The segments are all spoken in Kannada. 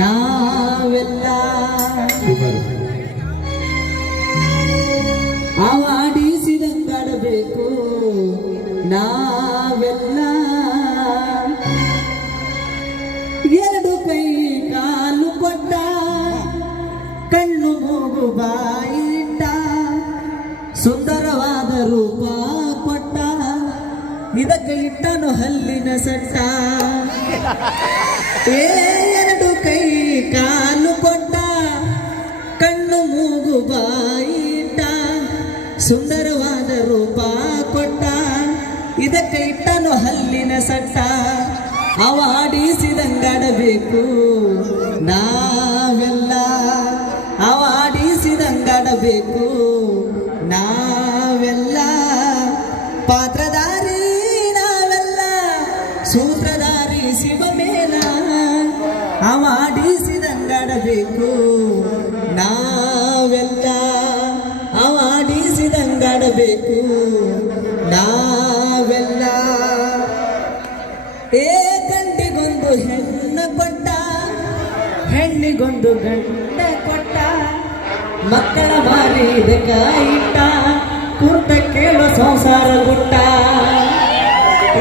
ನಾವೆಲ್ಲ ಅವಾಡಿಸಿದಂಗಾಡಬೇಕು ನಾವೆಲ್ಲ ಎರಡು ಕೈ ಕಾಲು ಕೊಟ್ಟ, ಕಣ್ಣು ಮೂಗು ಬಾಯಿಟ್ಟ ಸುಂದರವಾದ ರೂಪ ಕೊಟ್ಟ, ಇದಕ್ಕೆ ಇಟ್ಟನು ಹಲ್ಲಿನ ಸಟ್ಟ. ಎರಡು ಕೈ ಕಾಲು ಕೊಟ್ಟ, ಕಣ್ಣು ಮೂಗು ಬಾಯಿಟ್ಟ ಸುಂದರವಾದ ರೂಪ ಕೊಟ್ಟ. ಇದಕ್ಕೆ ಇಟ್ಟನು ಹಲ್ಲಿನ ಸಟ್ಟ ಅವಾಡಿಸಿದಂಗಾಡಬೇಕು ನಾವೆಲ್ಲ ಅವಾಡಿಸಿದಂಗಾಡಬೇಕು ನಾವೆಲ್ಲ ಪಾತ್ರಧಾರಿ, ನಾವೆಲ್ಲ ಸೂತ್ರಧಾರಿ, ಶಿವ ಮೇಲ ಅವಾಡಿಸಿದಂಗಾಡಬೇಕು. ನಾವೆಲ್ಲ ಅವಾಡಿಸಿದಂಗಾಡಬೇಕು. ನಾವೆಲ್ಲ ಏ ಗಂಡಿಗೊಂದು ಹೆಣ್ಣ ಕೊಟ್ಟ, ಹೆಣ್ಣಿಗೊಂದು ಗಂಡ ಕೊಟ್ಟ, ಮಕ್ಕಳ ಬಾರಿ ಇಟ್ಟ, ಕುರ್ತ ಕೇಳೋ ಸಂಸಾರ ಗುಟ್ಟ. ಏ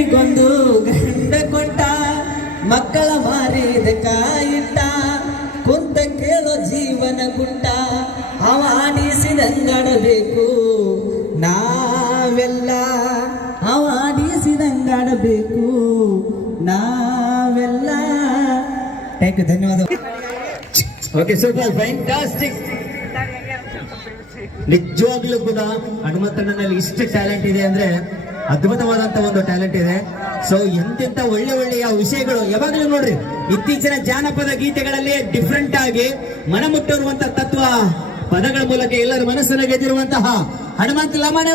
ಹೆಣ್ಣಿಗೊಂದು ಗಂಡ ಕೊಟ್ಟ, ಮಕ್ಕಳ ಮಾರಿದ ಕಾಯಿಟ್ಟ, ಕುಂತ ಕೇಳೋ ಜೀವನ ಗುಟ್ಟ ಅವಾಡಿಸಿದಂಗಡಬೇಕು ನಾವೆಲ್ಲ. ಅವಾಡಿಸಿದಂಗಡಬೇಕು ನಾವೆಲ್ಲ. ಥ್ಯಾಂಕ್ ಯು ಧನ್ಯವಾದ. ಓಕೆ ಸೂಪರ್ ಫ್ಯಾಂಟಾಸ್ಟಿಕ್ ನಿಜವಾಗ್ಲೂ ಕೂಡ ಹನುಮಂತಣ್ಣನಲ್ಲಿ ಇಷ್ಟು ಟ್ಯಾಲೆಂಟ್ ಇದೆ ಅಂದ್ರೆ ಅದ್ಭುತವಾದಂತ ಒಂದು ಟ್ಯಾಲೆಂಟ್ ಇದೆ. ಸೊ ಎಂತೆಂತ ಒಳ್ಳೆ ಒಳ್ಳೆಯ ವಿಷಯಗಳು. ಯಾವಾಗಲೂ ನೋಡ್ರಿ, ಇತ್ತೀಚಿನ ಜಾನಪದ ಗೀತೆಗಳಲ್ಲಿ ಡಿಫ್ರೆಂಟ್ ಆಗಿ ಮನಮುಟ್ಟಿರುವಂತ ತತ್ವ ಪದಗಳ ಮೂಲಕ ಎಲ್ಲರ ಮನಸ್ಸನ್ನು ಗೆದ್ದಿರುವಂತಹ ಹನುಮಂತ ಲಮನ